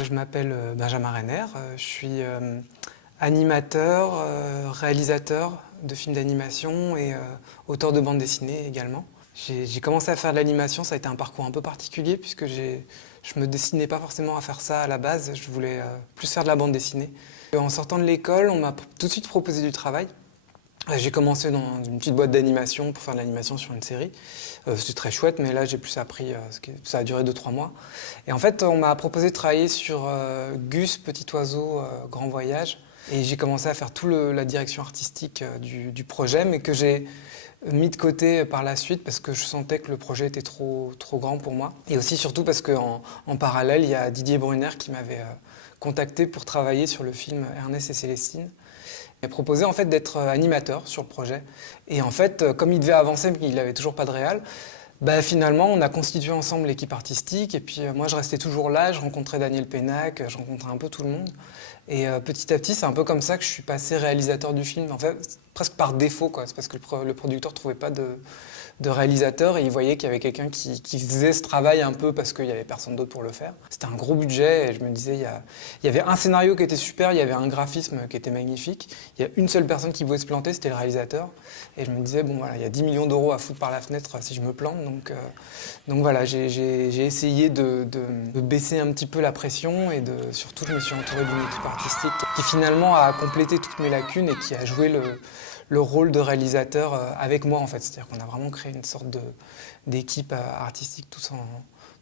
Je m'appelle Benjamin Renner, je suis animateur, réalisateur de films d'animation et auteur de bande dessinée également. J'ai commencé à faire de l'animation, ça a été un parcours un peu particulier puisque je me destinais pas forcément à faire ça à la base, je voulais plus faire de la bande dessinée. En sortant de l'école, on m'a tout de suite proposé du travail. J'ai commencé dans une petite boîte d'animation pour faire de l'animation sur une série. C'était très chouette, mais là j'ai plus appris, ça a duré 2-3 mois. Et en fait, on m'a proposé de travailler sur Gus, Petit Oiseau, Grand Voyage. Et j'ai commencé à faire toute la direction artistique du projet, mais que j'ai mis de côté par la suite parce que je sentais que le projet était trop grand pour moi. Et aussi surtout parce qu'en parallèle, il y a Didier Brunner qui m'avait contacté pour travailler sur le film Ernest et Célestine. Il m'a proposé en fait d'être animateur sur le projet. Et en fait, comme il devait avancer mais qu'il n'avait toujours pas de réal, finalement on a constitué ensemble l'équipe artistique et puis moi je restais toujours là, je rencontrais Daniel Pénac, je rencontrais un peu tout le monde. Et petit à petit c'est un peu comme ça que je suis passé réalisateur du film, en fait presque par défaut quoi. C'est parce que le producteur ne trouvait pas de réalisateur et il voyait qu'il y avait quelqu'un qui faisait ce travail un peu parce qu'il n'y avait personne d'autre pour le faire. C'était un gros budget et je me disais, il y avait un scénario qui était super, il y avait un graphisme qui était magnifique, il y a une seule personne qui pouvait se planter, c'était le réalisateur. Et je me disais, bon voilà, il y a 10 millions d'euros à foutre par la fenêtre si je me plante. Donc voilà, j'ai essayé de baisser un petit peu la pression et surtout je me suis entouré d'une équipe artistique qui finalement a complété toutes mes lacunes et qui a joué le rôle de réalisateur avec moi en fait. C'est-à-dire qu'on a vraiment créé une sorte d'équipe artistique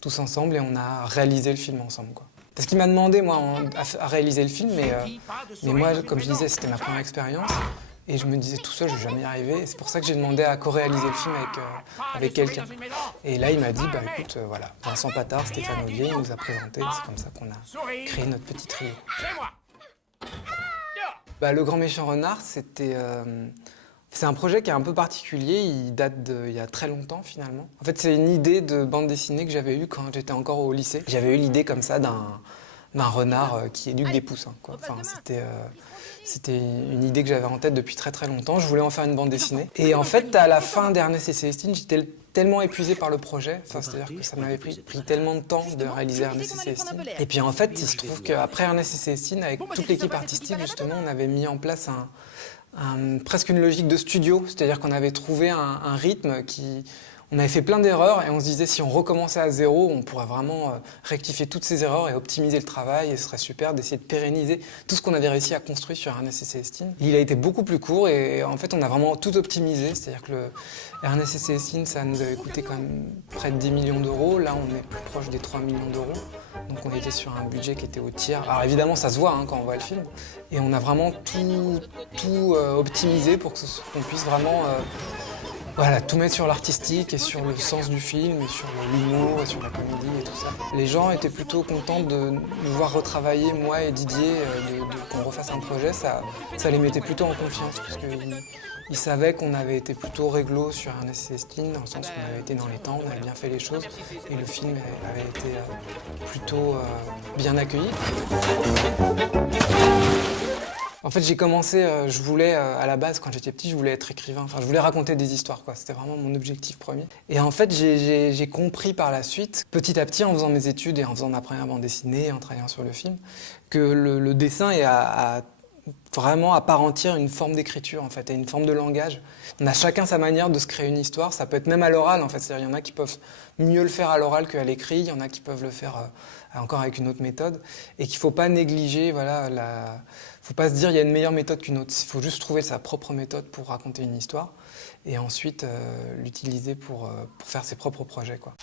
tous ensemble et on a réalisé le film ensemble, quoi. Parce qu'il m'a demandé moi à réaliser le film, mais moi comme je disais c'était ma première expérience et je me disais tout seul je vais jamais y arriver et c'est pour ça que j'ai demandé à co-réaliser le film avec quelqu'un. Et là il m'a dit écoute voilà, Vincent Patard, Stéphane Ollier, il nous a présenté, c'est comme ça qu'on a créé notre petit trio. Le Grand Méchant Renard, c'est un projet qui est un peu particulier, il date d'il y a très longtemps finalement. En fait, c'est une idée de bande dessinée que j'avais eue quand j'étais encore au lycée. J'avais eu l'idée comme ça d'un renard qui éduque des poussins, quoi. Enfin, c'était une idée que j'avais en tête depuis très longtemps, je voulais en faire une bande dessinée. Et en fait, à la fin d'Ernest et Célestine, j'étais tellement épuisé par le projet, c'est-à-dire que ça m'avait pris tellement de temps de réaliser Ernest et Célestine. Et puis en fait, il se trouve qu'après Ernest et Célestine, avec toute l'équipe artistique, justement, on avait mis en place presque une logique de studio, c'est-à-dire qu'on avait trouvé un rythme on avait fait plein d'erreurs et on se disait si on recommençait à zéro, on pourrait vraiment rectifier toutes ces erreurs et optimiser le travail et ce serait super d'essayer de pérenniser tout ce qu'on avait réussi à construire sur Ernest et Célestine. Il a été beaucoup plus court et en fait on a vraiment tout optimisé, c'est-à-dire que Ernest et Célestine ça nous avait coûté quand même près de 10 millions d'euros, là on est plus proche des 3 millions d'euros. Donc on était sur un budget qui était au tiers. Alors évidemment ça se voit quand on voit le film. Et on a vraiment tout optimisé pour qu'on puisse vraiment tout mettre sur l'artistique et sur le sens du film, et sur l'humour, et sur la comédie et tout ça. Les gens étaient plutôt contents de nous voir retravailler, moi et Didier, qu'on refasse un projet. Ça les mettait plutôt en confiance, parce qu'ils savaient qu'on avait été plutôt réglo sur Ernest et Célestine, dans le sens où on avait été dans les temps, on avait bien fait les choses, et le film avait été plutôt bien accueilli. En fait, j'ai commencé, je voulais, à la base, quand j'étais petit, je voulais être écrivain. Enfin, je voulais raconter des histoires, quoi. C'était vraiment mon objectif premier. Et en fait, j'ai compris par la suite, petit à petit, en faisant mes études et en faisant ma première bande dessinée, en travaillant sur le film, que le dessin est vraiment à part entière une forme d'écriture, en fait, et une forme de langage. On a chacun sa manière de se créer une histoire. Ça peut être même à l'oral, en fait. C'est-à-dire, il y en a qui peuvent mieux le faire à l'oral qu'à l'écrit. Il y en a qui peuvent le faire encore avec une autre méthode. Et qu'il ne faut pas négliger, voilà, faut pas se dire il y a une meilleure méthode qu'une autre. Il faut juste trouver sa propre méthode pour raconter une histoire et ensuite l'utiliser pour faire ses propres projets, quoi.